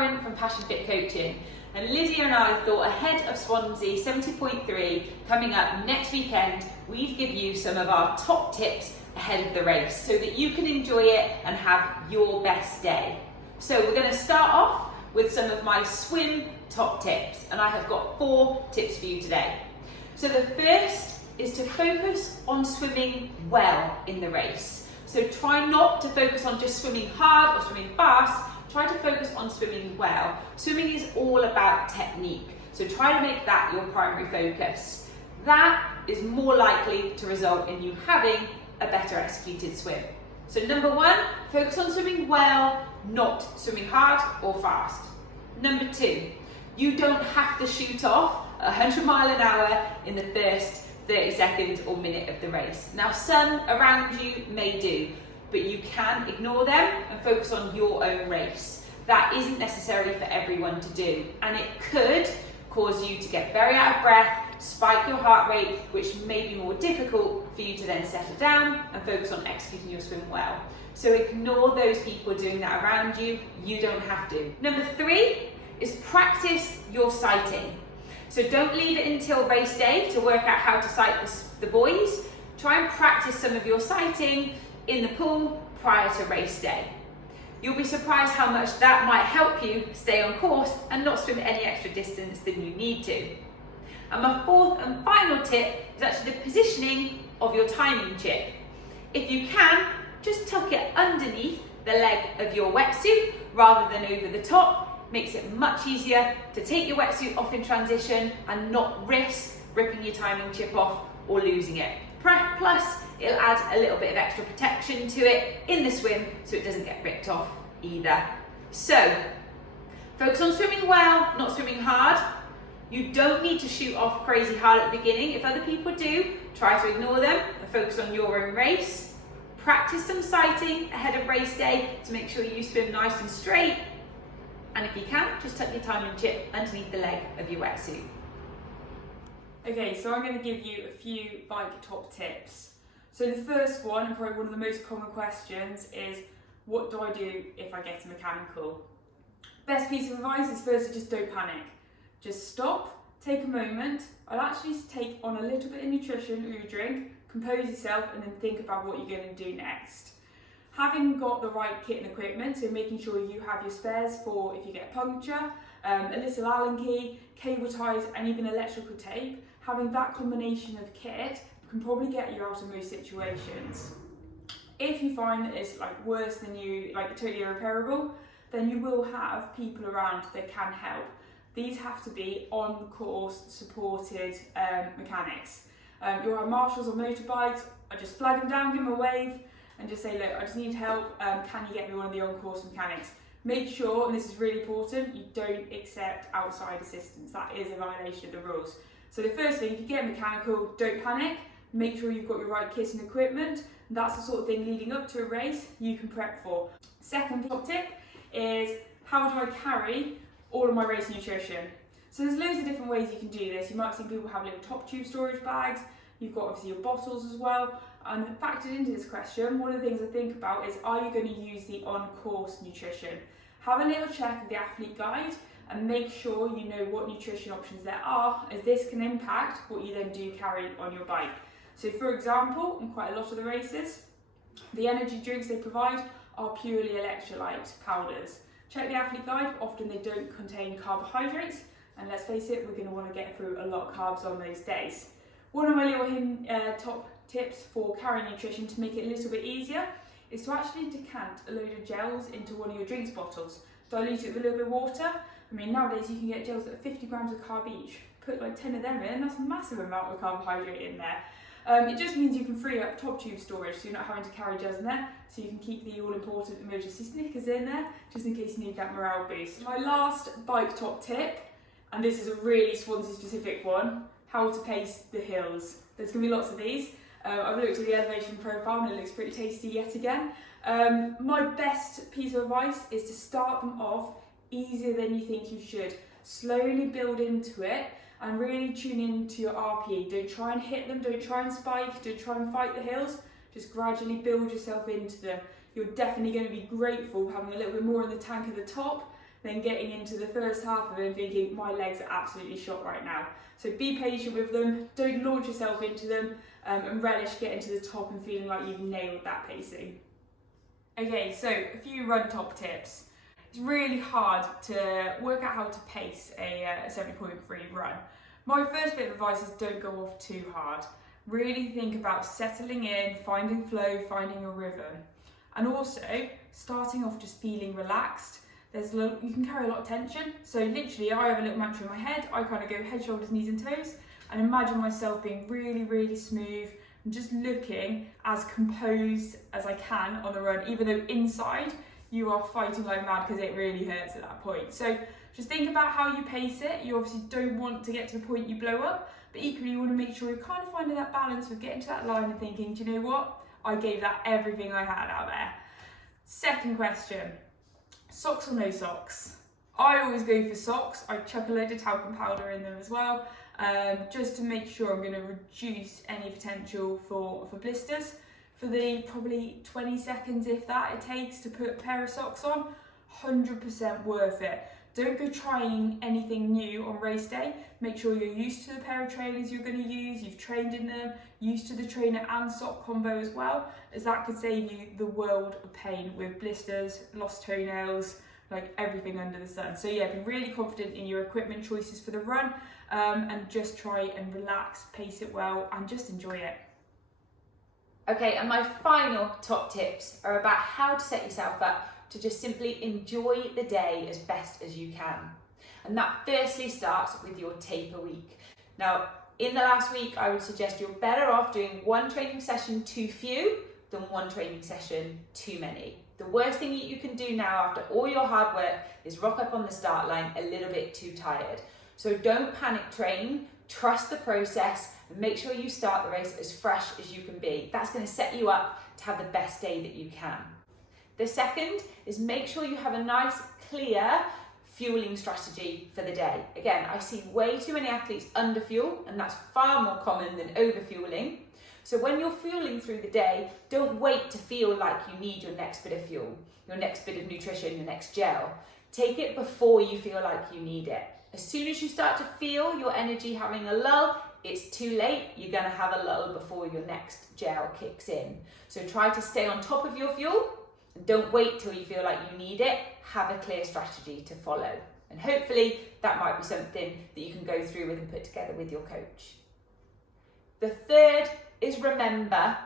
Lauren from Passion Fit Coaching, and Lydia and I thought ahead of Swansea 70.3 coming up next weekend, we'd give you some of our top tips ahead of the race so that you can enjoy it and have your best day. So we're going to start off with some of my swim top tips, and I have got 4 tips for you today. So the first is to focus on swimming well in the race. So try not to focus on just swimming hard or swimming fast, try to focus on swimming well. Swimming is all about technique, so try to make that your primary focus. That is more likely to result in you having a better executed swim. So number 1, focus on swimming well, not swimming hard or fast. Number 2, you don't have to shoot off 100 miles an hour in the first 30 seconds or minute of the race. Now some around you may do, but you can ignore them and focus on your own race. That isn't necessary for everyone to do, and it could cause you to get very out of breath, spike your heart rate, which may be more difficult for you to then settle down and focus on executing your swim well. So ignore those people doing that around you, you don't have to. Number 3 is practice your sighting. So don't leave it until race day to work out how to sight the buoys. Try and practice some of your sighting in the pool prior to race day. You'll be surprised how much that might help you stay on course and not swim any extra distance than you need to. And my 4th and final tip is actually the positioning of your timing chip. If you can, just tuck it underneath the leg of your wetsuit rather than over the top. Makes it much easier to take your wetsuit off in transition and not risk ripping your timing chip off or losing it. Plus, it'll add a little bit of extra protection to it in the swim so it doesn't get ripped off either. So, focus on swimming well, not swimming hard. You don't need to shoot off crazy hard at the beginning. If other people do, try to ignore them and focus on your own race. Practice some sighting ahead of race day to make sure you swim nice and straight. And if you can, just tuck your timing chip underneath the leg of your wetsuit. Okay, so I'm going to give you a few bike top tips. So the first one, and probably one of the most common questions, is what do I do if I get a mechanical? Best piece of advice is firstly just don't panic. Just stop, take a moment. I'll actually take on a little bit of nutrition or your drink, compose yourself, and then think about what you're going to do next. Having got the right kit and equipment, so making sure you have your spares for if you get a puncture, a little Allen key, cable ties, and even electrical tape, having that combination of kit can probably get you out of most situations. If you find that it's worse than you, totally irreparable, then you will have people around that can help. These have to be on-course supported mechanics. You'll have marshals on motorbikes. I just flag them down, give them a wave, and just say, look, I just need help, can you get me one of the on-course mechanics? Make sure, and this is really important, you don't accept outside assistance. That is a violation of the rules. So the first thing, if you get a mechanical, don't panic. Make sure you've got your right kit and equipment. That's the sort of thing leading up to a race you can prep for. Second top tip is, how do I carry all of my race nutrition? So there's loads of different ways you can do this. You might see people have little top tube storage bags. You've got obviously your bottles as well. And factored into this question, one of the things I think about is, are you going to use the on-course nutrition? Have a little check of the athlete guide and make sure you know what nutrition options there are, as this can impact what you then do carry on your bike. So for example, in quite a lot of the races, the energy drinks they provide are purely electrolyte powders. Check the athlete guide, often they don't contain carbohydrates, and let's face it, we're going to want to get through a lot of carbs on those days. One of my little top tips for carrying nutrition to make it a little bit easier is to actually decant a load of gels into one of your drinks bottles. Dilute it with a little bit of water. I mean, nowadays you can get gels that are 50 grams of carb each. Put 10 of them in, that's a massive amount of carbohydrate in there. It just means you can free up top tube storage, so you're not having to carry gels in there, so you can keep the all-important emergency Snickers in there, just in case you need that morale boost. My last bike top tip, and this is a really Swansea specific one, how to pace the hills. There's going to be lots of these. I've looked at the elevation profile and it looks pretty tasty yet again. My best piece of advice is to start them off easier than you think you should. Slowly build into it and really tune into your RPE. Don't try and hit them, don't try and spike, don't try and fight the hills. Just gradually build yourself into them. You're definitely going to be grateful for having a little bit more in the tank at the top, then getting into the first half of it and thinking, my legs are absolutely shot right now. So be patient with them, don't launch yourself into them, and relish getting to the top and feeling like you've nailed that pacing. Okay, so a few run top tips. It's really hard to work out how to pace a 70.3 run. My first bit of advice is don't go off too hard. Really think about settling in, finding flow, finding a rhythm. And also, starting off just feeling relaxed. You can carry a lot of tension. So literally, I have a little mantra in my head. I kind of go head, shoulders, knees and toes and imagine myself being really, really smooth and just looking as composed as I can on the run, even though inside you are fighting like mad because it really hurts at that point. So just think about how you pace it. You obviously don't want to get to the point you blow up, but equally you want to make sure you're kind of finding that balance with getting to that line and thinking, do you know what? I gave that everything I had out there. Second question, socks or no socks? I always go for socks. I chuck a load of talcum powder in them as well, just to make sure I'm going to reduce any potential for blisters. For the probably 20 seconds, if that, it takes to put a pair of socks on, 100% worth it. Don't go trying anything new on race day. Make sure you're used to the pair of trainers you're going to use, you've trained in them, used to the trainer and sock combo as well, as that could save you the world of pain with blisters, lost toenails, like everything under the sun. So yeah, be really confident in your equipment choices for the run, and just try and relax, pace it well, and just enjoy it. Okay, and my final top tips are about how to set yourself up to just simply enjoy the day as best as you can. And that firstly starts with your taper week. Now, in the last week, I would suggest you're better off doing one training session too few than one training session too many. The worst thing that you can do now after all your hard work is rock up on the start line a little bit too tired. So don't panic train, trust the process, and make sure you start the race as fresh as you can be. That's going to set you up to have the best day that you can. The second is make sure you have a nice, clear fueling strategy for the day. Again, I see way too many athletes underfuel, and that's far more common than overfueling. So when you're fueling through the day, don't wait to feel like you need your next bit of fuel, your next bit of nutrition, your next gel. Take it before you feel like you need it. As soon as you start to feel your energy having a lull, it's too late. You're going to have a lull before your next gel kicks in. So try to stay on top of your fuel and don't wait till you feel like you need it. Have a clear strategy to follow. And hopefully that might be something that you can go through with and put together with your coach. The third is remember,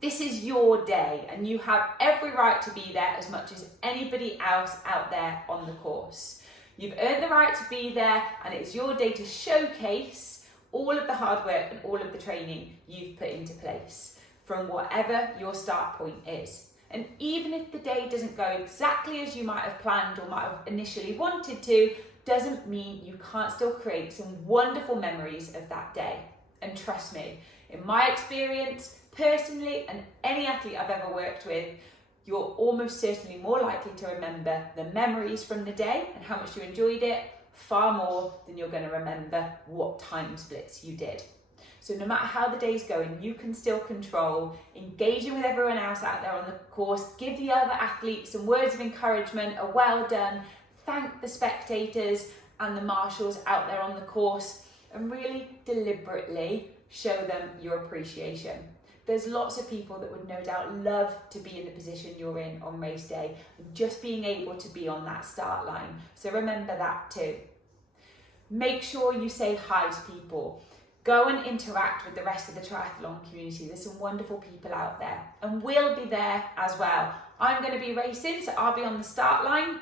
this is your day and you have every right to be there as much as anybody else out there on the course. You've earned the right to be there, and it's your day to showcase all of the hard work and all of the training you've put into place from whatever your start point is. And even if the day doesn't go exactly as you might have planned or might have initially wanted to, doesn't mean you can't still create some wonderful memories of that day. And trust me, in my experience, personally, and any athlete I've ever worked with, you're almost certainly more likely to remember the memories from the day and how much you enjoyed it far more than you're going to remember what time splits you did. So no matter how the day's going, you can still control engaging with everyone else out there on the course, give the other athletes some words of encouragement, a well done, thank the spectators and the marshals out there on the course, and really deliberately show them your appreciation. There's lots of people that would no doubt love to be in the position you're in on race day, and just being able to be on that start line. So remember that too. Make sure you say hi to people. Go and interact with the rest of the triathlon community. There's some wonderful people out there, and we'll be there as well. I'm going to be racing, so I'll be on the start line.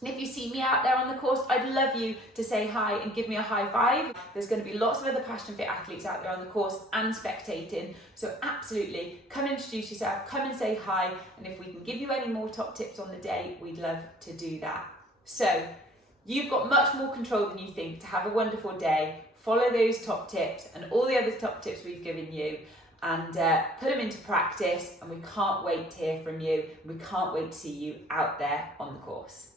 And if you see me out there on the course, I'd love you to say hi and give me a high five. There's going to be lots of other passion fit athletes out there on the course and spectating. So absolutely, come and introduce yourself, come and say hi. And if we can give you any more top tips on the day, we'd love to do that. So you've got much more control than you think to have a wonderful day. Follow those top tips and all the other top tips we've given you, and put them into practice. And we can't wait to hear from you. We can't wait to see you out there on the course.